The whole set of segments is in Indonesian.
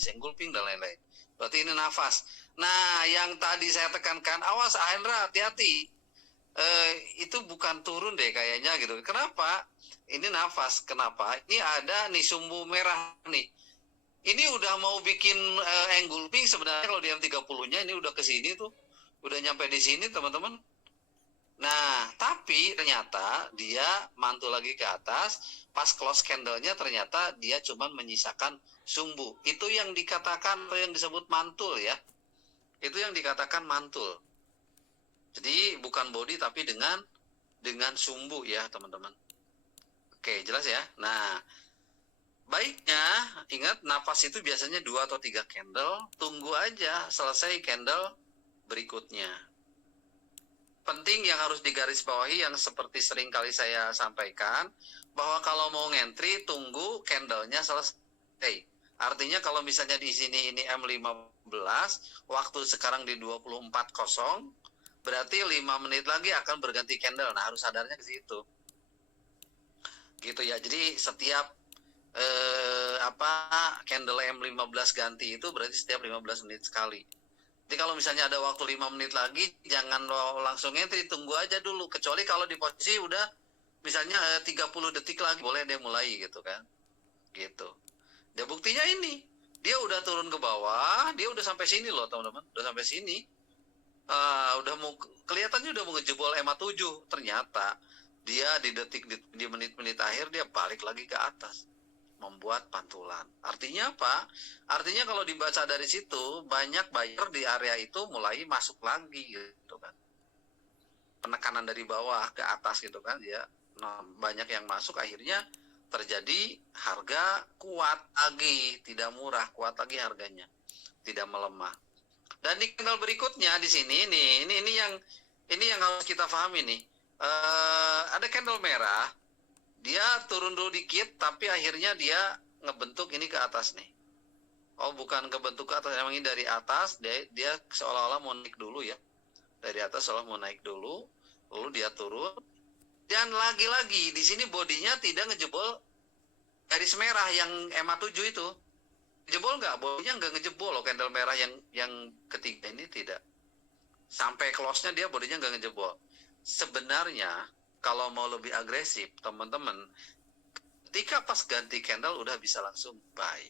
disengulping dan lain-lain. Berarti ini nafas. Nah, yang tadi saya tekankan, awas Hendra, hati-hati. Itu bukan turun deh kayaknya gitu. Kenapa? Ini nafas. Kenapa? Ini ada nih sumbu merah nih. Ini udah mau bikin engulfing sebenarnya kalau di M30-nya ini udah ke sini tuh. Udah nyampe di sini teman-teman. Nah, tapi ternyata dia mantul lagi ke atas. Pas close candle-nya ternyata dia cuma menyisakan sumbu. Itu yang dikatakan atau yang disebut mantul ya. Itu yang dikatakan mantul. Jadi bukan body tapi dengan sumbu ya teman-teman. Oke, jelas ya. Nah, baiknya, ingat nafas itu biasanya 2 atau 3 candle, tunggu aja selesai candle berikutnya. Penting yang harus digarisbawahi yang seperti sering kali saya sampaikan, bahwa kalau mau ngentry, tunggu candlenya selesai. Artinya kalau misalnya di sini ini M15, waktu sekarang di 24.0, berarti 5 menit lagi akan berganti candle. Nah, harus sadarnya ke situ. Gitu ya, jadi setiap candle M15 ganti itu berarti setiap 15 menit sekali. Jadi kalau misalnya ada waktu 5 menit lagi, jangan langsung entry, tunggu aja dulu. Kecuali kalau di posisi udah misalnya 30 detik lagi, boleh dia mulai gitu kan. Gitu. Dia buktinya ini, dia udah turun ke bawah, dia udah sampai sini loh teman-teman, udah sampai sini. Udah mau kelihatannya udah mau ngejebol EMA 7, ternyata dia di menit-menit akhir dia balik lagi ke atas. Membuat pantulan. Artinya apa? Artinya kalau dibaca dari situ, banyak buyer di area itu mulai masuk lagi gitu kan. Penekanan dari bawah ke atas gitu kan, ya. Nah, banyak yang masuk, akhirnya terjadi harga kuat lagi, tidak murah, kuat lagi harganya. Tidak melemah. Dan di candle berikutnya di sini nih, ini yang harus kita pahami nih. Ada candle merah, dia turun dulu dikit, tapi akhirnya dia ngebentuk ini ke atas nih. Oh, bukan kebentuk ke atas, emang ini dari atas, dia seolah-olah mau naik dulu ya. Dari atas seolah mau naik dulu, lalu dia turun. Dan lagi-lagi, di sini bodinya tidak ngejebol garis merah yang EMA 7 itu. Ngejebol nggak? Bodinya nggak ngejebol loh, candle merah yang ketiga ini tidak. Sampai close-nya dia bodinya nggak ngejebol. Sebenarnya, kalau mau lebih agresif, teman-teman, ketika pas ganti candle udah bisa langsung buy.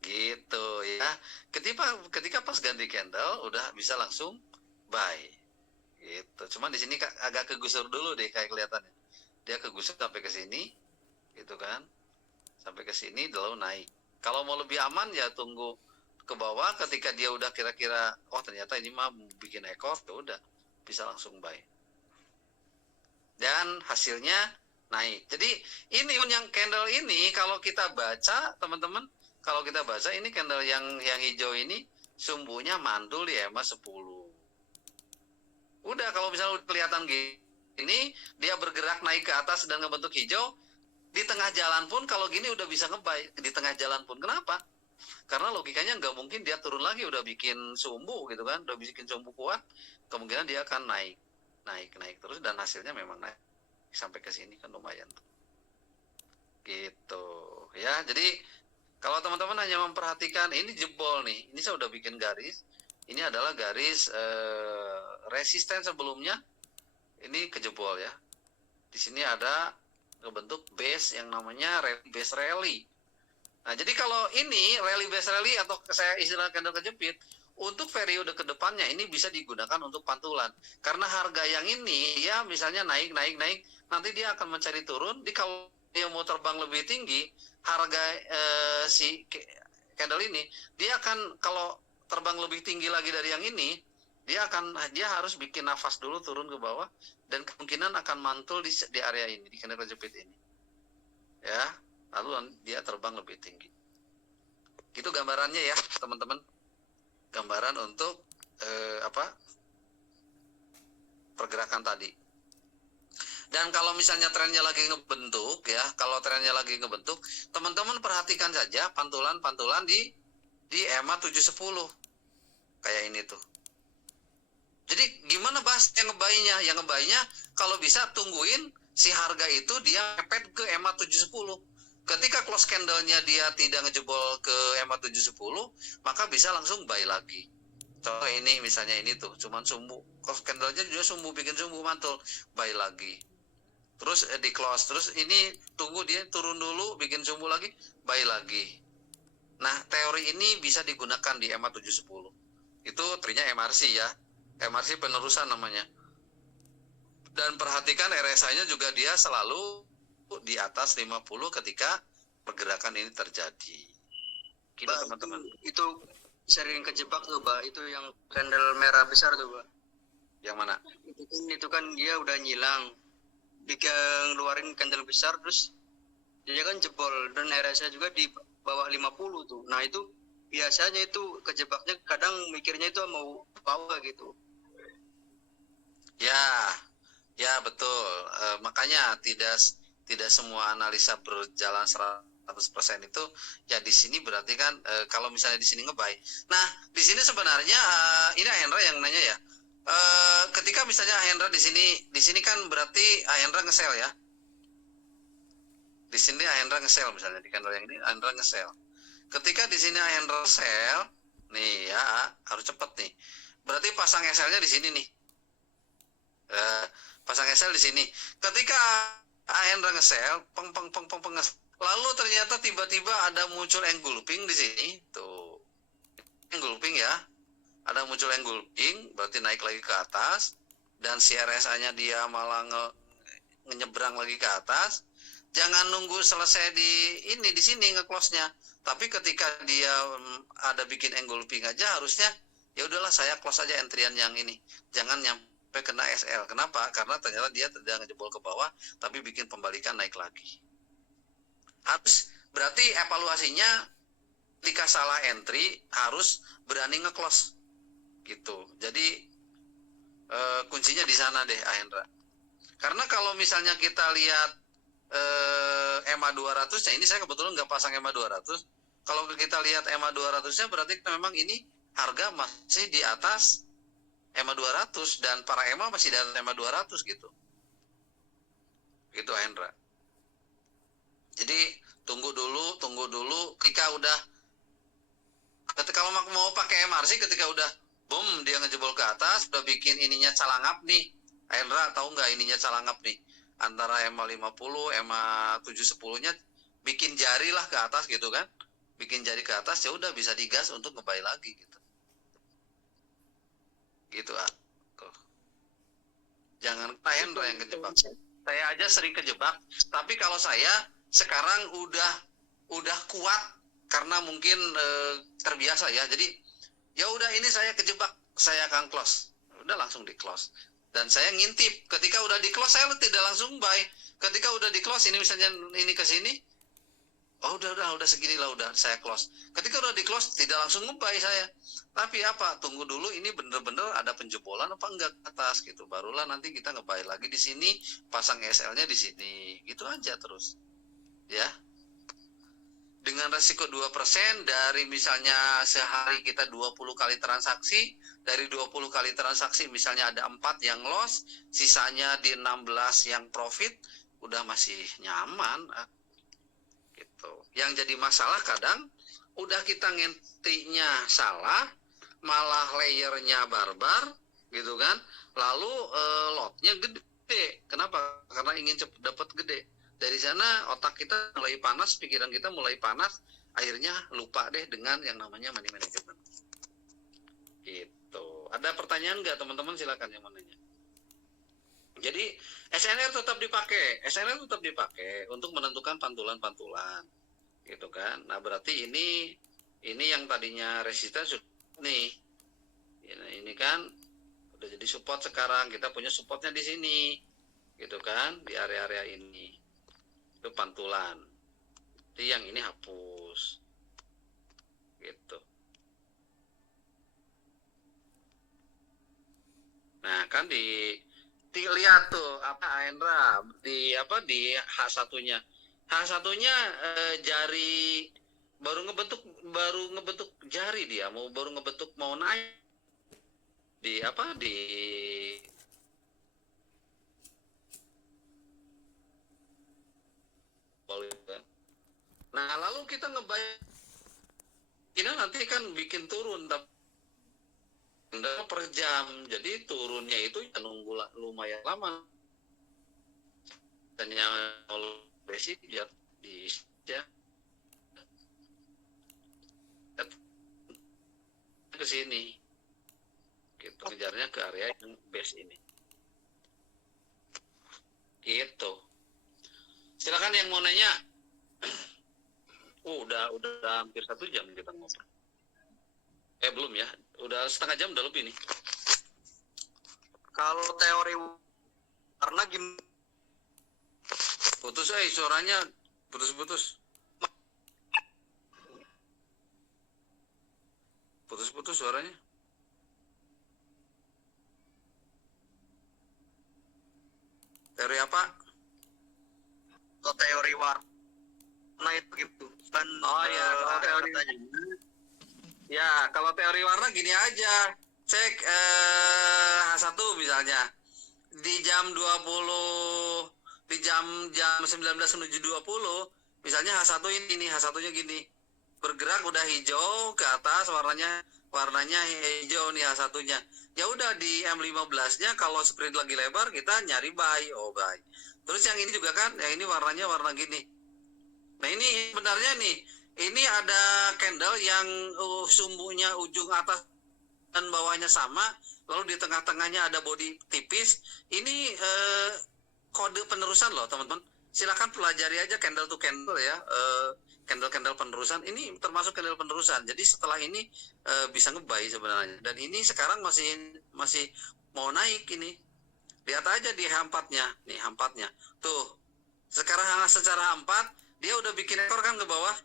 Gitu ya. Ketika pas ganti candle udah bisa langsung buy. Gitu. Cuman di sini agak kegusur dulu deh kayak kelihatannya. Dia kegusur sampai ke sini, gitu kan. Sampai ke sini lalu naik. Kalau mau lebih aman ya tunggu ke bawah, ketika dia udah kira-kira ternyata ini mah bikin ekor, ya udah bisa langsung buy. Dan hasilnya naik. Jadi ini yang candle ini kalau kita baca teman-teman, kalau kita baca ini candle yang hijau ini sumbunya mantul di EMA 10. Udah kalau misalnya kelihatan gini, dia bergerak naik ke atas dan ngebentuk hijau, di tengah jalan pun kalau gini udah bisa nge-buy di tengah jalan pun. Kenapa? Karena logikanya nggak mungkin dia turun lagi udah bikin sumbu gitu kan, udah bikin sumbu kuat, kemungkinan dia akan naik terus dan hasilnya memang naik sampai ke sini kan lumayan tuh. Gitu ya. Jadi kalau teman-teman hanya memperhatikan ini jebol nih, ini saya udah bikin garis. Ini adalah garis resisten sebelumnya, ini kejebol ya. Di sini ada bentuk base yang namanya base rally. Nah, jadi kalau ini rally base rally atau saya istilah candle kejepit, untuk periode kedepannya ini bisa digunakan untuk pantulan. Karena harga yang ini ya misalnya naik, nanti dia akan mencari turun. Di kalau dia mau terbang lebih tinggi, harga si candle ini dia akan kalau terbang lebih tinggi lagi dari yang ini, dia harus bikin nafas dulu turun ke bawah dan kemungkinan akan mantul di area ini, di candle kejepit ini. Ya, lalu dia terbang lebih tinggi. Itu gambarannya ya, teman-teman. Gambaran untuk pergerakan tadi. Dan kalau misalnya trennya lagi ngebentuk ya, teman-teman perhatikan saja pantulan-pantulan di EMA 710 kayak ini tuh. Jadi gimana bahas yang ngebaynya? Yang ngebaynya kalau bisa tungguin si harga itu dia mepet ke EMA 710. Ketika close candle-nya dia tidak ngejebol ke EMA 710, maka bisa langsung buy lagi. Contoh ini misalnya ini tuh, cuman sumbu, close candle-nya juga sumbu, bikin sumbu mantul, buy lagi. Terus di close, terus ini tunggu dia turun dulu, bikin sumbu lagi, buy lagi. Nah, teori ini bisa digunakan di EMA 710. Itu trinya MRC ya. MRC penerusan namanya. Dan perhatikan RSI-nya juga dia selalu di atas 50 ketika pergerakan ini terjadi. Gitu teman-teman. Itu sering kejebak tuh, Pak. Itu yang candle merah besar tuh, Pak. Yang mana? Itu kan dia udah nyilang. Dia ngeluarin candle besar, terus dia kan jebol. Dan RSI juga di bawah 50 tuh. Nah, itu biasanya itu kejebaknya kadang mikirnya itu mau bawah gitu. Ya betul. Makanya tidak semua analisa berjalan 100% itu ya di sini berarti kan kalau misalnya di sini ngebuy. Nah, di sini sebenarnya ini Ahendra yang nanya ya. Ketika misalnya Ahendra di sini kan berarti Ahendra nge-sell ya. Di sini Ahendra nge-sell misalnya di candle yang ini Ahendra nge-sell. Ketika di sini Ahendra sell, nih ya harus cepet nih. Berarti pasang SL-nya di sini nih. Pasang SL di sini. Ketika Ahendra nge-sell, lalu ternyata tiba-tiba ada muncul engulfing di sini. Tuh. Engulfing ya. Ada muncul engulfing, berarti naik lagi ke atas dan si RSI-nya dia malah nyebrang lagi ke atas. Jangan nunggu selesai di sini nge-close-nya. Tapi ketika dia ada bikin engulfing aja harusnya ya udahlah saya close aja entryan yang ini. Jangan nyampe kena SL. Kenapa? Karena ternyata dia tidak ngejebol ke bawah tapi bikin pembalikan naik lagi. Harus berarti evaluasinya ketika salah entry harus berani nge-close gitu. Jadi kuncinya di sana deh Ahendra. Karena kalau misalnya kita lihat EMA 200-nya ini saya kebetulan nggak pasang EMA 200. Kalau kita lihat EMA 200-nya berarti memang ini harga masih di atas EMA 200 dan para EMA masih di atas EMA 200 gitu. Gitu Hendra. Jadi tunggu dulu ketika udah kalau mau pakai MRC ketika udah boom dia ngejebol ke atas udah bikin ininya calangap nih. Hendra tahu nggak ininya calangap nih? Antara EMA 50, EMA 710-nya bikin jari lah ke atas gitu kan. Bikin jari ke atas ya udah bisa digas untuk ngebuy lagi gitu. Gitu tuh. Jangan Hendra yang kejebak. Saya aja sering kejebak, tapi kalau saya sekarang udah kuat karena mungkin terbiasa ya. Jadi ya udah ini saya kejebak, saya akan close. Udah langsung di close. Dan saya ngintip, ketika udah di close saya tidak langsung buy. Ketika udah di close ini misalnya ini ke sini, oh udah segini lah udah saya close. Ketika udah di close tidak langsung nge-buy saya. Tapi apa? Tunggu dulu ini bener-bener ada penjebolan apa enggak ke atas gitu. Barulah nanti kita nge-buy lagi di sini, pasang SL-nya di sini. Gitu aja terus. Ya. Dengan resiko 2% dari misalnya sehari kita 20 kali transaksi, dari 20 kali transaksi misalnya ada 4 yang loss, sisanya di 16 yang profit, udah masih nyaman. Gitu. Yang jadi masalah kadang udah kita ngentrinya salah, malah layernya barbar, gitu kan, lalu lotnya gede. Kenapa? Karena ingin cepet dapat gede. Dari sana otak kita mulai panas, pikiran kita mulai panas, akhirnya lupa deh dengan yang namanya money management. Gitu. Ada pertanyaan nggak teman-teman? Silakan yang mau nanya. Jadi SNR tetap dipakai untuk menentukan pantulan-pantulan, gitu kan. Nah berarti ini yang tadinya resisten nih, ini kan udah jadi support sekarang. Kita punya supportnya di sini, gitu kan, di area-area ini. Itu pantulan. Jadi yang ini hapus. Gitu. Nah, kan dilihat tuh Ahendra di H1-nya. H1-nya jari baru ngebentuk jari dia, baru ngebentuk mau naik di Nah, lalu kita ngebayang kita nanti kan bikin turun per jam, jadi turunnya itu ya nunggu lumayan lama. Dan yang basic biar di ya ke sini, gitu kejarnya ke area yang base ini, gitu. Silakan yang mau nanya. Udah hampir 1 jam kita ngobrol. Belum ya, udah setengah jam, udah lebih nih. Kalau teori warna gimana? Putus, suaranya putus-putus. Putus-putus suaranya. Teori apa? Kalau teori warna itu gitu. Kan, Kalau teori ya, kalau teori warna gini aja. Cek H1 misalnya. Di jam 20, di jam 19 menuju 20, misalnya H1 ini H1-nya gini. Bergerak udah hijau ke atas, warnanya hijau nih H1-nya. Ya udah di M15-nya kalau sprint lagi lebar kita nyari buy, buy. Terus yang ini juga kan, yang ini warnanya warna gini. Nah, ini sebenarnya nih, ini ada candle yang sumbunya ujung atas dan bawahnya sama, lalu di tengah-tengahnya ada body tipis. Ini kode penerusan loh, teman-teman. Silakan pelajari aja candle to candle ya, candle penerusan. Ini termasuk candle penerusan. Jadi setelah ini bisa nge-buy sebenarnya. Dan ini sekarang masih mau naik ini. Lihat aja di H4-nya, nih H4-nya. Tuh, sekarang secara H4 dia udah bikin ekor kan ke bawah.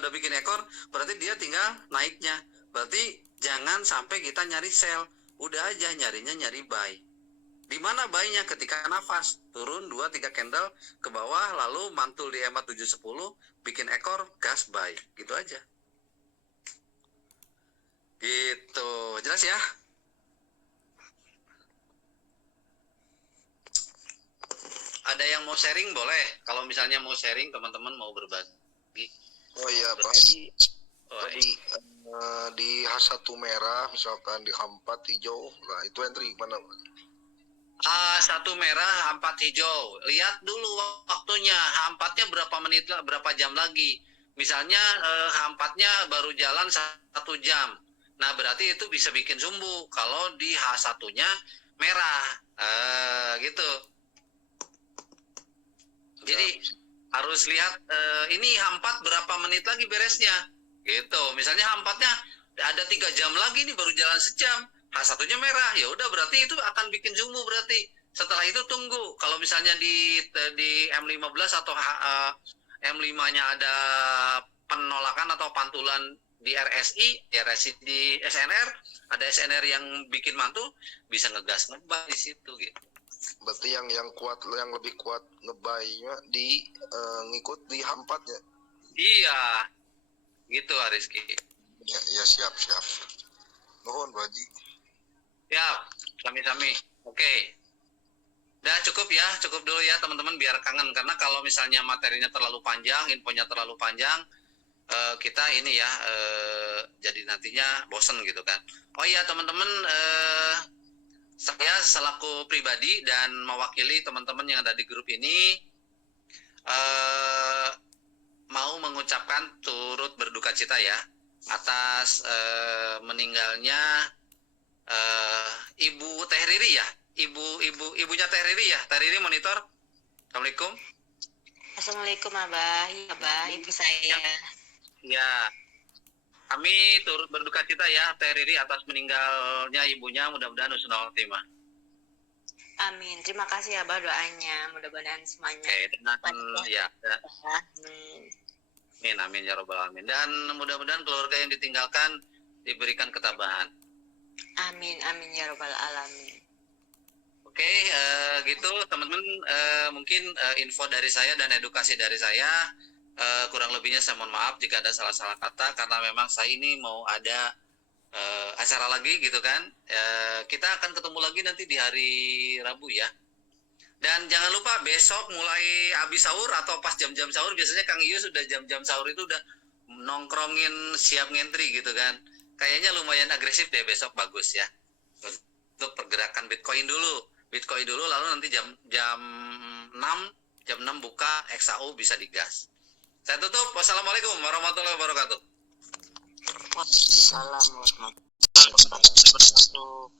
Udah bikin ekor, berarti dia tinggal naiknya. Berarti jangan sampai kita nyari sell, udah aja nyari buy. Di mana buy-nya? Ketika nafas turun 2-3 candle ke bawah, lalu mantul di EMA 710, bikin ekor, gas buy, gitu aja. Gitu, jelas ya? Ada yang mau sharing boleh. Kalau misalnya mau sharing, teman-teman mau berbagi. Oh iya, Pak. Di H1 merah, misalkan di H4 hijau, nah itu entry mana, Pak? H1 merah, H4 hijau. Lihat dulu waktunya, H4-nya berapa menit, berapa jam lagi. Misalnya H4-nya baru jalan 1 jam. Nah, berarti itu bisa bikin sumbu kalau di H1-nya merah. Gitu. Jadi harus lihat ini H4 berapa menit lagi beresnya. Gitu. Misalnya H4-nya ada 3 jam lagi nih, baru jalan sejam. H1-nya merah, ya udah berarti itu akan bikin sumbu berarti. Setelah itu tunggu. Kalau misalnya di M15 atau M5-nya ada penolakan atau pantulan di RSI di SNR, ada SNR yang bikin mantul, bisa ngegas ngebay di situ gitu. Berarti yang lebih kuat ngebuy-nya di ngikut di H4-nya. Iya. Gitu Rizky. Ya siap. Nuhun, Pak Haji. Siap, sami-sami. Oke. Udah cukup dulu ya teman-teman biar kangen. Karena kalau misalnya materinya terlalu panjang, infonya terlalu panjang, kita ini ya, jadi nantinya bosen gitu kan. Oh iya teman-teman, saya selaku pribadi dan mewakili teman-teman yang ada di grup ini, mau mengucapkan turut berduka cita ya atas meninggalnya Ibu Teh Riri ya, ibunya Teh Riri ya. Teh Riri monitor. Assalamualaikum. Assalamualaikum Abah, ibu saya. Ya, kami turut berduka cita ya Teh Riri atas meninggalnya ibunya. Mudah-mudahan husnul khotimah. Amin. Terima kasih Abah doanya. Mudah-mudahan semuanya. Ya. Amin ya robbal alamin. Dan mudah-mudahan keluarga yang ditinggalkan diberikan ketabahan. Amin ya robbal alamin. Oke, gitu teman-teman, mungkin info dari saya dan edukasi dari saya, kurang lebihnya saya mohon maaf jika ada salah-salah kata, karena memang saya ini mau ada acara lagi gitu kan. Kita akan ketemu lagi nanti di hari Rabu ya. Dan jangan lupa besok mulai habis sahur atau pas jam-jam sahur, biasanya Kang Iyo sudah jam-jam sahur itu udah nongkrongin siap ngentri gitu kan. Kayaknya lumayan agresif deh besok, bagus ya. Untuk pergerakan Bitcoin dulu, lalu nanti jam 6 buka XAU bisa digas. Saya tutup. Wassalamualaikum warahmatullahi wabarakatuh. Wassalamualaikum warahmatullahi wabarakatuh.